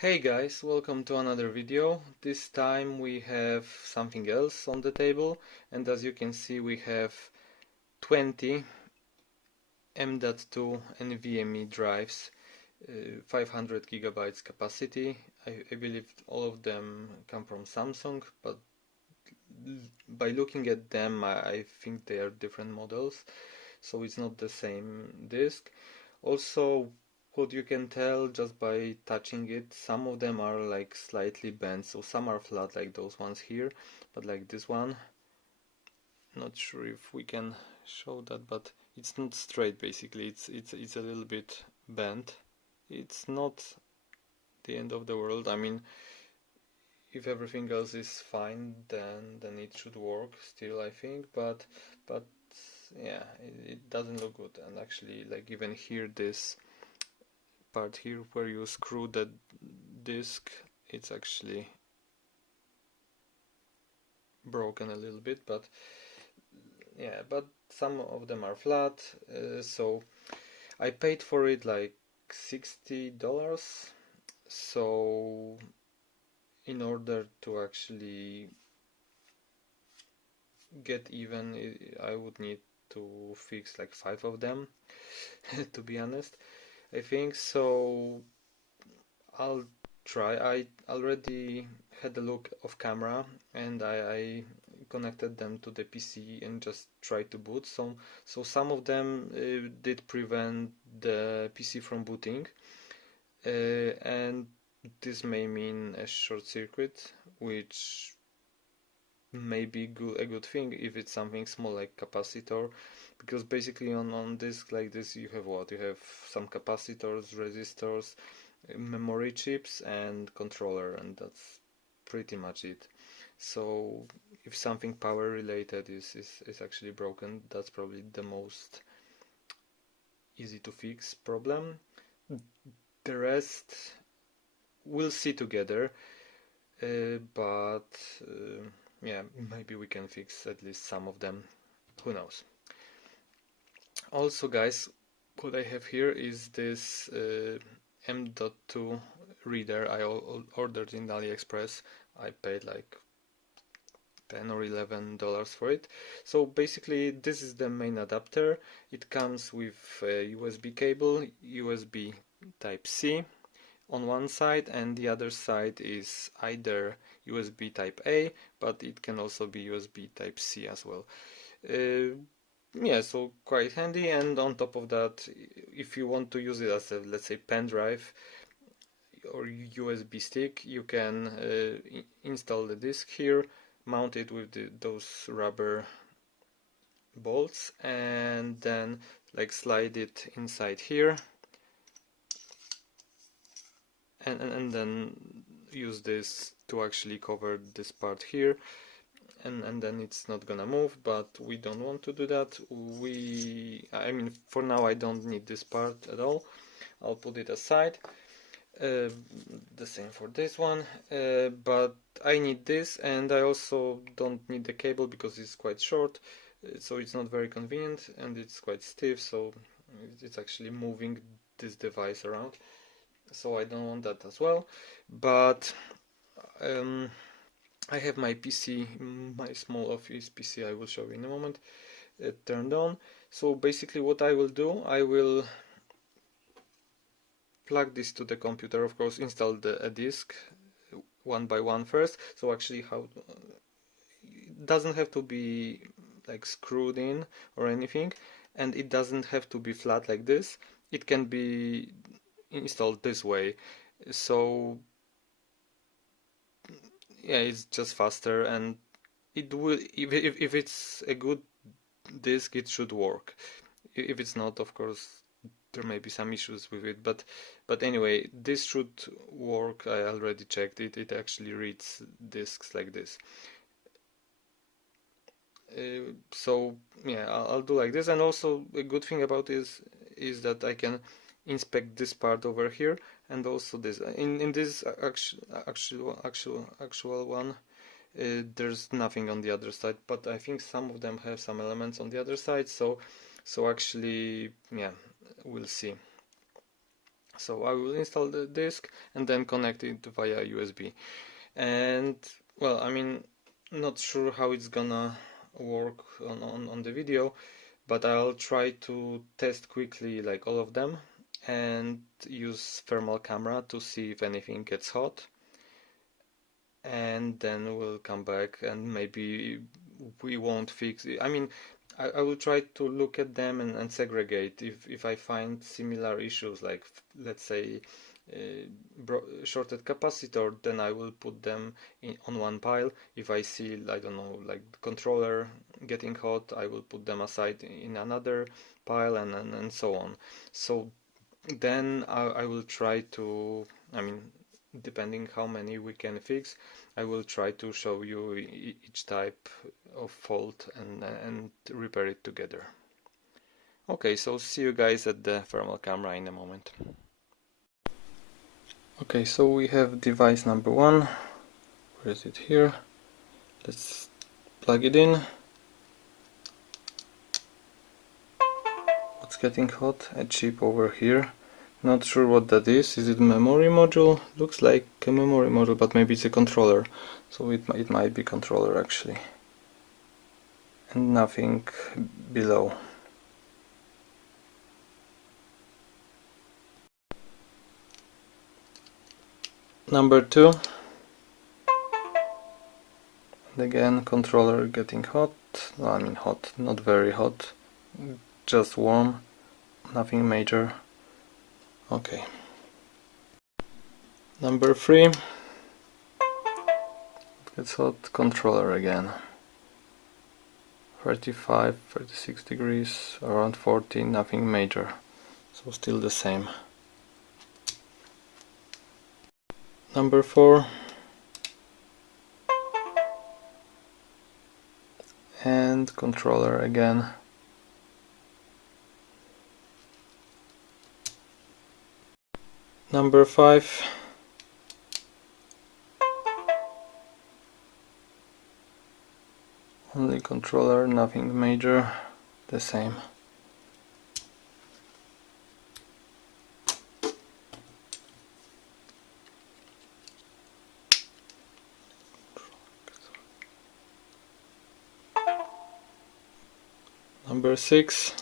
Hey guys, welcome to another video. This time we have something else on the table, and as you can see we have 20 M.2 NVMe drives, 500 gigabytes capacity. I believe all of them come from Samsung, but by looking at them I think they are different models, so it's not the same disk. Also, what you can tell just by touching it, some of them are like slightly bent, so some are flat like those ones here, but like this one, not sure if we can show that, but it's not straight. Basically it's a little bit bent. It's not the end of the world. I mean, if everything else is fine, then it should work still, I think, but yeah, it doesn't look good. And actually, like, even here, this part here where you screw the disc, it's actually broken a little bit, but yeah, but some of them are flat. So I paid for it like $60. So in order to actually get even, I would need to fix like 5 of them to be honest, I think. So I'll try. I already had a look off camera, and I connected them to the PC and just tried to boot. So some of them did prevent the PC from booting, and this may mean a short circuit, which may be a good thing if it's something small like capacitor, because basically on disk like this you have what? You have some capacitors, resistors, memory chips and controller, and that's pretty much it. So if something power related is actually broken, that's probably the most easy to fix problem. The rest we'll see together, but yeah, maybe we can fix at least some of them, who knows. Also guys, what I have here is this M.2 reader I ordered in AliExpress. I paid like $10 or $11 for it. So basically this is the main adapter. It comes with a USB cable, USB Type-C on one side, and the other side is either USB Type-A, but it can also be USB Type-C as well. Yeah, so quite handy. And on top of that, if you want to use it as a, let's say, pen drive or USB stick, you can install the disk here, mount it with those rubber bolts, and then like slide it inside here, and then use this to actually cover this part here, and then it's not gonna move. But we don't want to do that. I mean, for now I don't need this part at all. I'll put it aside. The same for this one, but I need this, and I also don't need the cable because it's quite short, so it's not very convenient, and it's quite stiff, so it's actually moving this device around, so I don't want that as well. But I have my PC, my small office PC, I will show you in a moment, turned on. So basically what I will do, I will plug this to the computer, of course, install a disk one by one first. So actually, how it doesn't have to be like screwed in or anything, and it doesn't have to be flat like this. It can be installed this way. So yeah, it's just faster, and it will, if it's a good disk, it should work. If it's not, of course, there may be some issues with it, but anyway, this should work. I already checked it. It actually reads disks like this. So yeah, I'll do like this. And also a good thing about this is that I can inspect this part over here, and also this. In this actual one, there's nothing on the other side, but I think some of them have some elements on the other side. So actually, yeah, we'll see. So I will install the disk and then connect it via USB. And well, I mean, not sure how it's gonna work on the video, but I'll try to test quickly like all of them and use thermal camera to see if anything gets hot, and then we'll come back and maybe we won't fix it. I mean, I will try to look at them and segregate if I find similar issues, like let's say shorted capacitor, then I will put them on one pile. If I see, I don't know, like the controller getting hot, I will put them aside in another pile, and so on. So then I will try to, I mean, depending how many we can fix, I will try to show you each type of fault and repair it together. Okay, so see you guys at the thermal camera in a moment. Okay, so we have device number one. Where is it? Here. Let's plug it in. What's getting hot? A chip over here. Not sure what that is. Is it memory module? Looks like a memory module, but maybe it's a controller. So it might be controller actually. And nothing below. Number two. And again, controller getting hot. No, I mean hot, not very hot. Just warm. Nothing major. Okay. Number three. Gets hot. Controller again. 35, 36 degrees, around 40, nothing major. So still the same. Number four. And controller again. Number five. Only controller, nothing major, the same. Number six.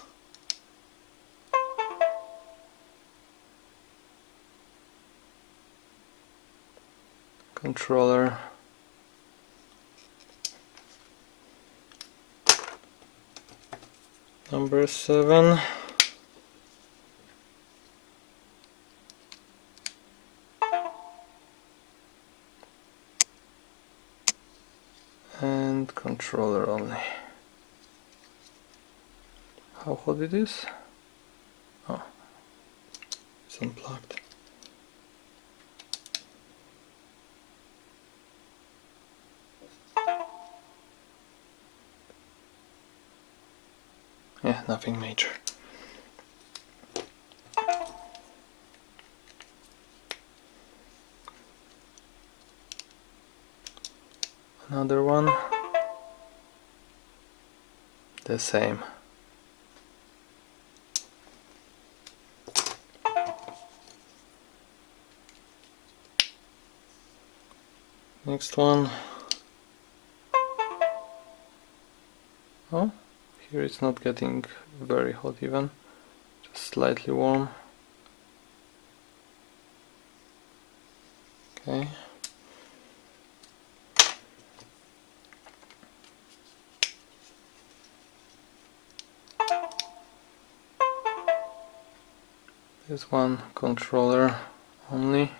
Controller. Number seven. And controller only. How hot it is? Oh, it's unplugged. Yeah, nothing major. Another one. The same. Next one. Oh, here it's not getting very hot even, just slightly warm. Okay. This one, controller only.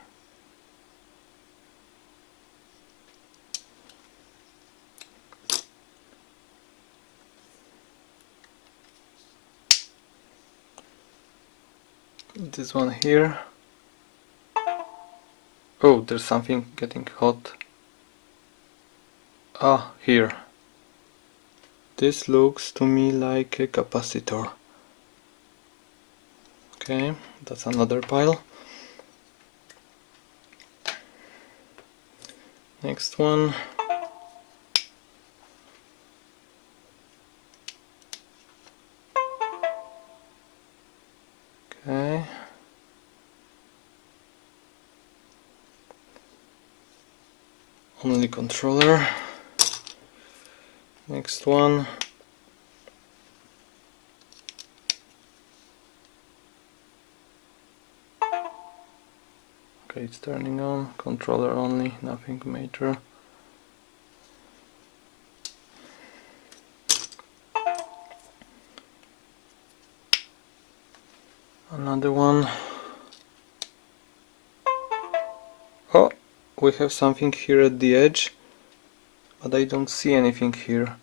This one here. Oh, there's something getting hot. Ah, here. This looks to me like a capacitor. Okay, that's another pile. Next one. Okay. only controller. Next one. Okay, it's turning on. Controller only, nothing major. Another one. Oh, we have something here at the edge, but I don't see anything here.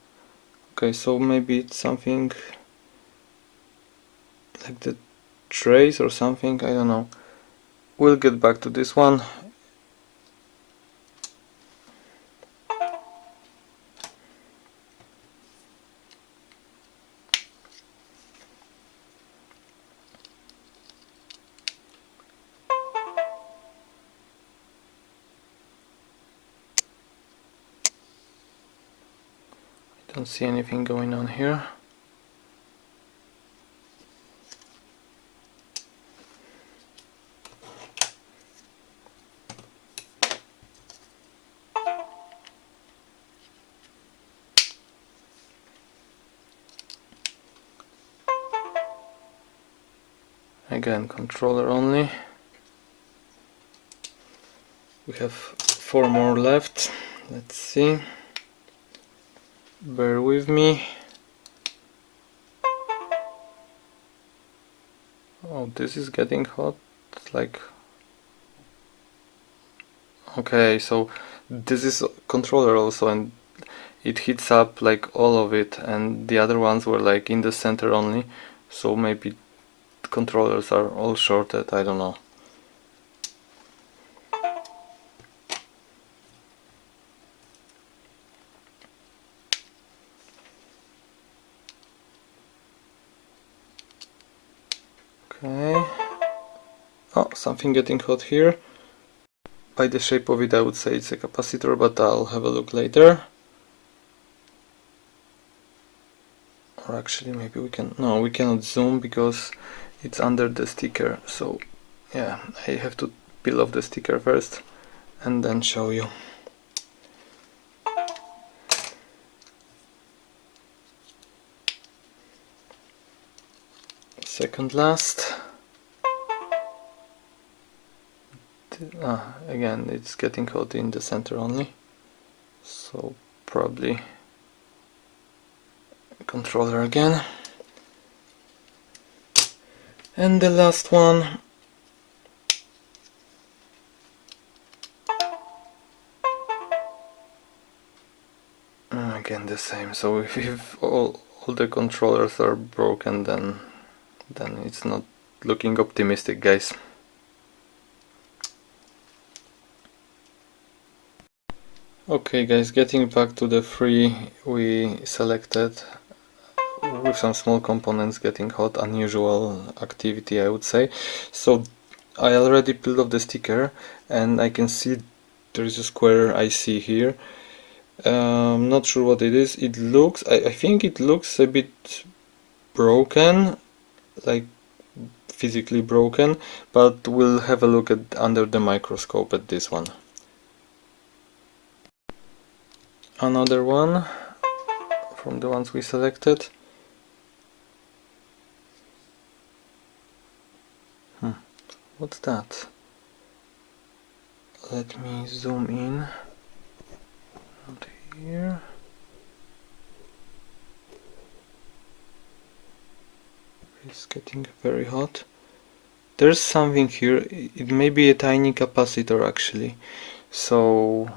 Okay, so maybe it's something like the trace or something, I don't know. We'll get back to this one. I don't see anything going on here. Again, controller only. We have 4 more left. Let's see. Bear with me. Oh, this is getting hot. Like, okay, so this is controller also, and it heats up like all of it, and the other ones were like in the center only. So maybe controllers are all shorted, I don't know. Okay. Oh, something getting hot here. By the shape of it I would say it's a capacitor, but I'll have a look later. Or actually maybe we can... no, we cannot zoom because it's under the sticker. So yeah, I have to peel off the sticker first and then show you. Second last. Again, it's getting hot in the center only, so probably controller again. And the last one. Again the same. So if all the controllers are broken, then it's not looking optimistic, guys. Okay guys, getting back to the 3 we selected, with some small components getting hot, unusual activity I would say. So I already peeled off the sticker and I can see there is a square IC here. Not sure what it is. It looks, I think it looks a bit broken, like physically broken, but we'll have a look at under the microscope at this one. Another one from the ones we selected. What's that? Let me zoom in. Not here. It's getting very hot. There's something here. It may be a tiny capacitor actually. So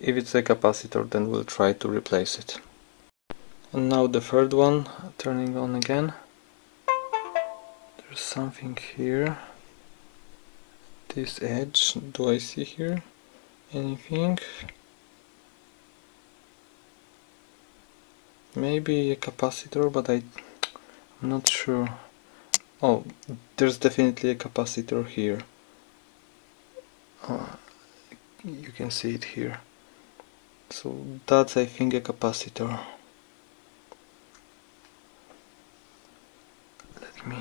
if it's a capacitor, then we'll try to replace it. And now the third one, turning on again. There's something here. This edge, do I see here anything? Maybe a capacitor, but I'm not sure. Oh, there's definitely a capacitor here. You can see it here. So that's, I think, a capacitor. Let me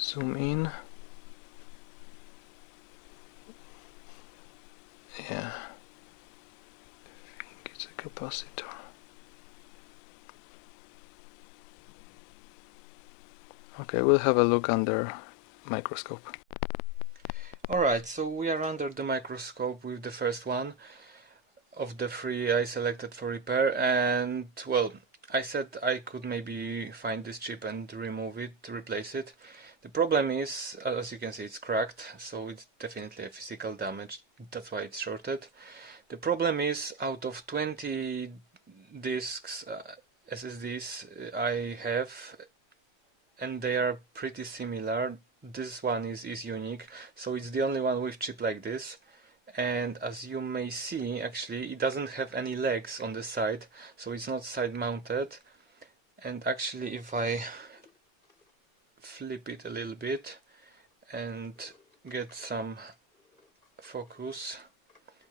zoom in. Yeah. capacitor. Okay, we'll have a look under microscope. Alright, so we are under the microscope with the first one of the three I selected for repair, and well, I said I could maybe find this chip and remove it, replace it. The problem is, as you can see, it's cracked, so it's definitely a physical damage, that's why it's shorted. The problem is, out of 20 disks, SSDs I have, and they are pretty similar, this one is unique, so it's the only one with chip like this. And as you may see, actually it doesn't have any legs on the side, so it's not side mounted. And actually, if I flip it a little bit and get some focus,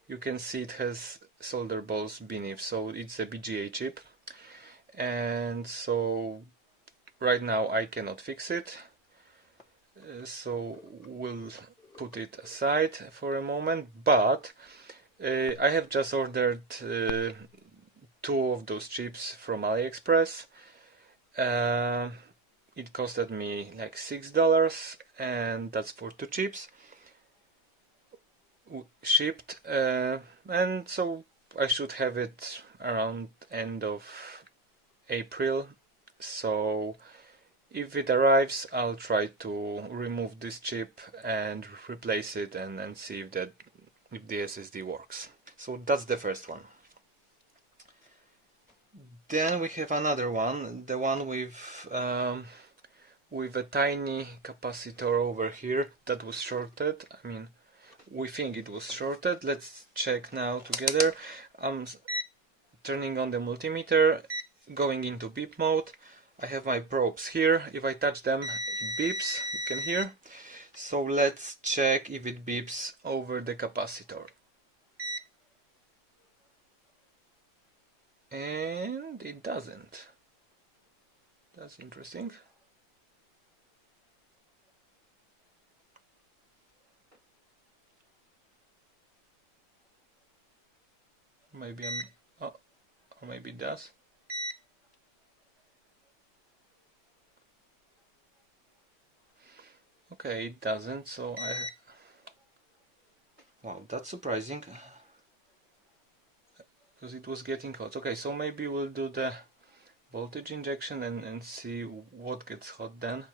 you can see it has solder balls beneath, so it's a BGA chip. And so right now I cannot fix it, so we'll put it aside for a moment. But I have just ordered 2 of those chips from AliExpress. It costed me like $6, and that's for 2 chips shipped, and so I should have it around end of April. So if it arrives, I'll try to remove this chip and replace it, and see if the SSD works. So that's the first one. Then we have another one, the one with a tiny capacitor over here that was shorted. I mean, we think it was shorted. Let's check now together. I'm turning on the multimeter, going into beep mode. I have my probes here. If I touch them, it beeps, you can hear. So let's check if it beeps over the capacitor. And it doesn't. That's interesting. Maybe or maybe it does. Okay, it doesn't, so wow, that's surprising, because it was getting hot. Okay, so maybe we'll do the voltage injection and see what gets hot then,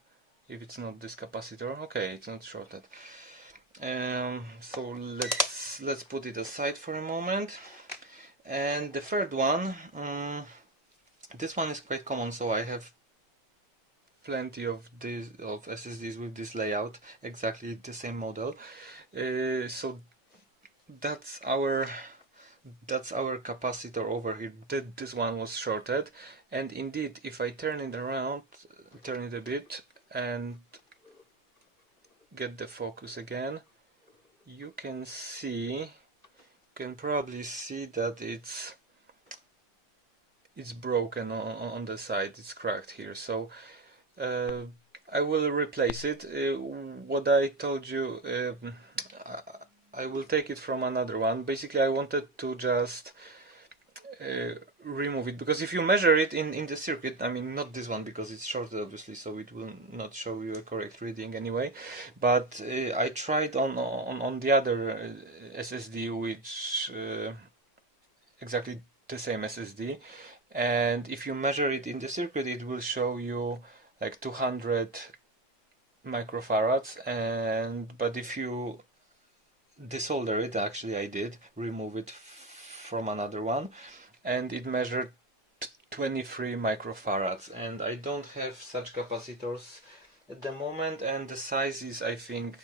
if it's not this capacitor. Okay, it's not shorted. So let's put it aside for a moment. And the third one, this one is quite common, so I have plenty of SSDs with this layout, exactly the same model. So that's our capacitor over here. This one was shorted, and indeed, if I turn it around, turn it a bit, and get the focus again, you can probably see that it's broken on the side. It's cracked here. So I will replace it. What I told you, I will take it from another one. Basically, I wanted to just remove it, because if you measure it in the circuit, I mean, not this one because it's shorted obviously, so it will not show you a correct reading anyway, but I tried on the other SSD, which exactly the same SSD, and if you measure it in the circuit, it will show you like 200 microfarads, but if you desolder it, actually I did remove it from another one, and it measured 23 microfarads, and I don't have such capacitors at the moment, and the size is, I think,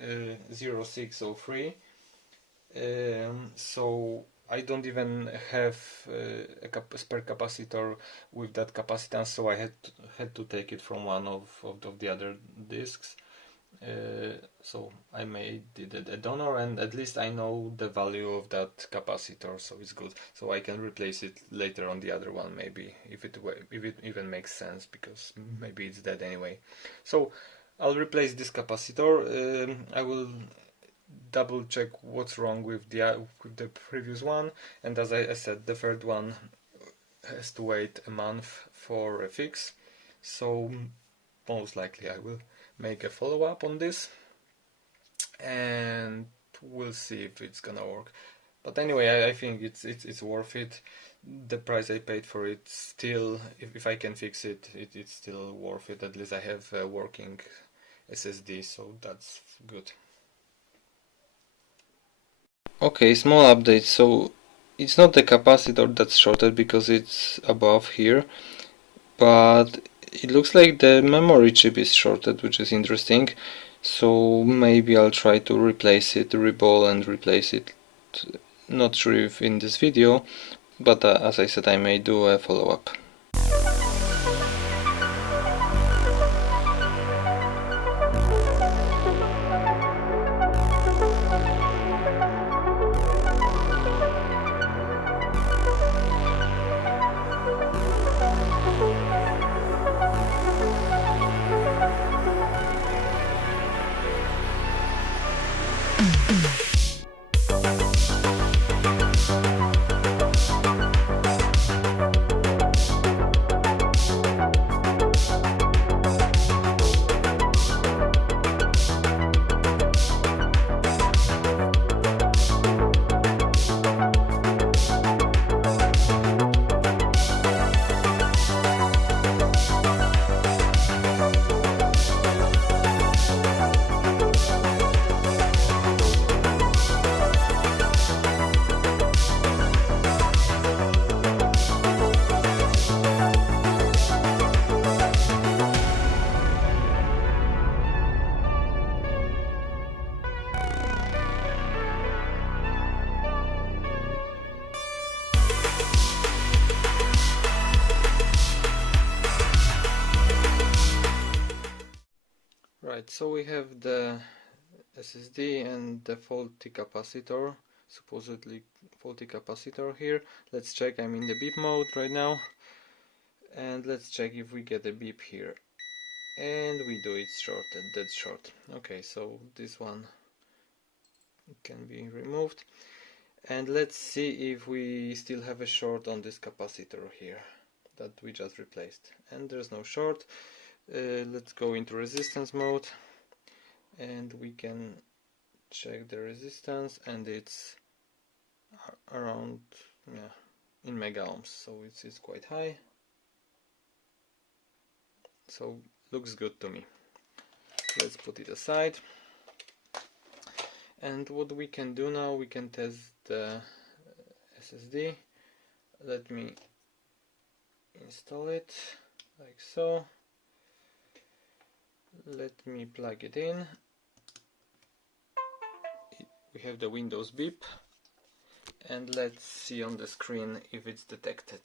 0603, so I don't even have a spare capacitor with that capacitance, so I had to take it from one of the other disks. So I made it a donor, and at least I know the value of that capacitor, so it's good. So I can replace it later on the other one, maybe, if it even makes sense, because maybe it's dead anyway. So I'll replace this capacitor. I will double check what's wrong with the previous one, and as I said, the third one has to wait a month for a fix, so most likely I will make a follow-up on this and we'll see if it's gonna work. But anyway, I think it's worth it. The price I paid for it, still, if I can fix it, it's still worth it. At least I have a working SSD, so that's good. Okay, small update. So it's not the capacitor that's shorted because it's above here, but it looks like the memory chip is shorted, which is interesting. So maybe I'll try to replace it, reball and replace it. Not sure if in this video, but as I said, I may do a follow-up. Right, so we have the SSD and the faulty capacitor, supposedly faulty capacitor here. Let's check. I'm in the beep mode right now, and let's check if we get a beep here. And we do, it's shorted, dead short. Okay, so this one can be removed. And let's see if we still have a short on this capacitor here that we just replaced. And there's no short. Let's go into resistance mode and we can check the resistance, and it's around, yeah, in mega ohms, so it's quite high, so looks good to me. Let's put it aside, and what we can do now, we can test the SSD. Let me install it like so. Let me plug it in. We have the Windows beep, and let's see on the screen if it's detected.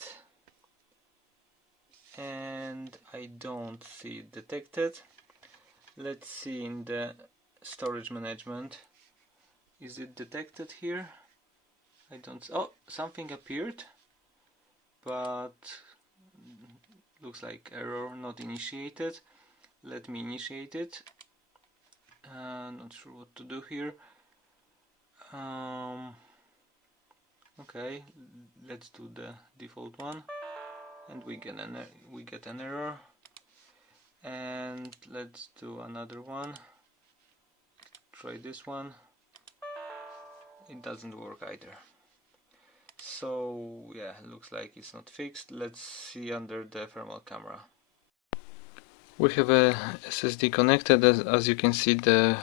And I don't see it detected. Let's see in the storage management. Is it detected here? I don't. Oh, something appeared, but looks like error not initiated. Let me initiate it. Not sure what to do here. Okay, let's do the default one, and we get an error. And let's do another one. Try this one. It doesn't work either. So yeah, looks like it's not fixed. Let's see under the thermal camera. We have a SSD connected. As you can see, the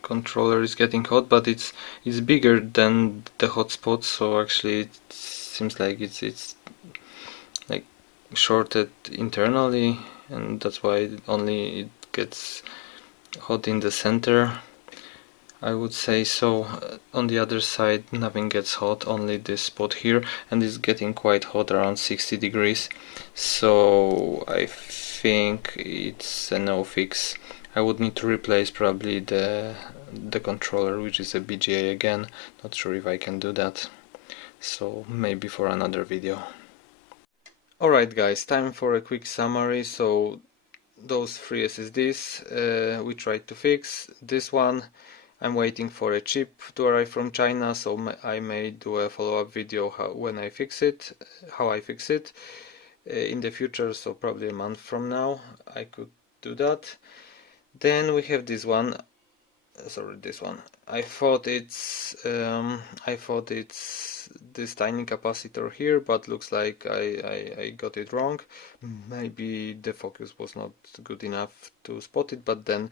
controller is getting hot, but it's bigger than the hotspot, so actually it seems like it's like shorted internally, and that's why only it gets hot in the center, I would say. So on the other side nothing gets hot, only this spot here, and it's getting quite hot, around 60 degrees, so I think it's a no fix. I would need to replace probably the controller, which is a BGA again. Not sure if I can do that, so maybe for another video. Alright guys, time for a quick summary. So those three SSDs we tried to fix. This one I'm waiting for a chip to arrive from China, so I may do a follow-up video how I fix it in the future, so probably a month from now I could do that. Then we have this one. Sorry, this one. I thought it's this tiny capacitor here, but looks like I got it wrong. Maybe the focus was not good enough to spot it, but then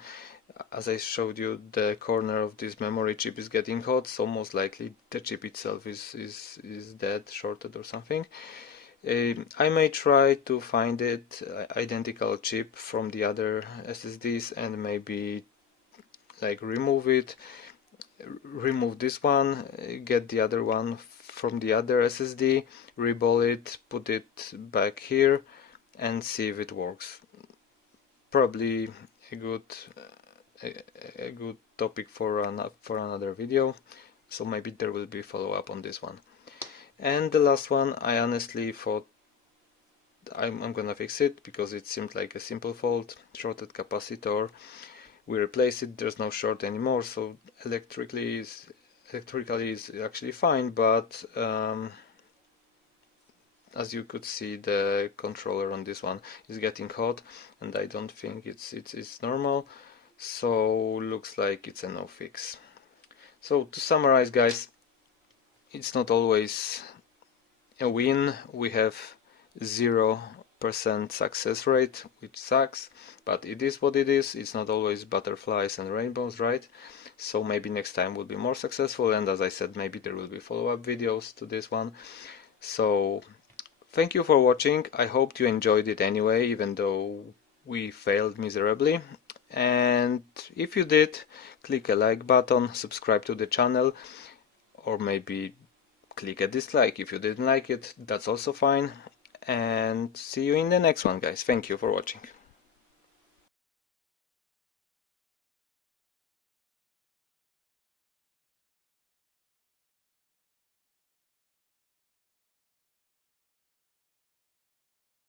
as I showed you, the corner of this memory chip is getting hot, so most likely the chip itself is dead, shorted or something. I may try to find it identical chip from the other SSDs and maybe like remove this one, get the other one from the other SSD, reball it, put it back here and see if it works. Probably a good topic for another video, so maybe there will be follow-up on this one. And the last one, I honestly thought I'm gonna fix it because it seemed like a simple fault. Shorted capacitor, we replace it, there's no short anymore, so electrically is actually fine, but as you could see, the controller on this one is getting hot, and I don't think it's normal, so looks like it's a no fix. So to summarize, guys, it's not always a win. We have 0% success rate, which sucks, but it is what it is. It's not always butterflies and rainbows, right? So maybe next time will be more successful, and as I said, maybe there will be follow-up videos to this one. So thank you for watching. I hope you enjoyed it anyway, even though we failed miserably. And if you did, click a like button, subscribe to the channel, or maybe click a dislike if you didn't like it. That's also fine. And see you in the next one, guys. Thank you for watching.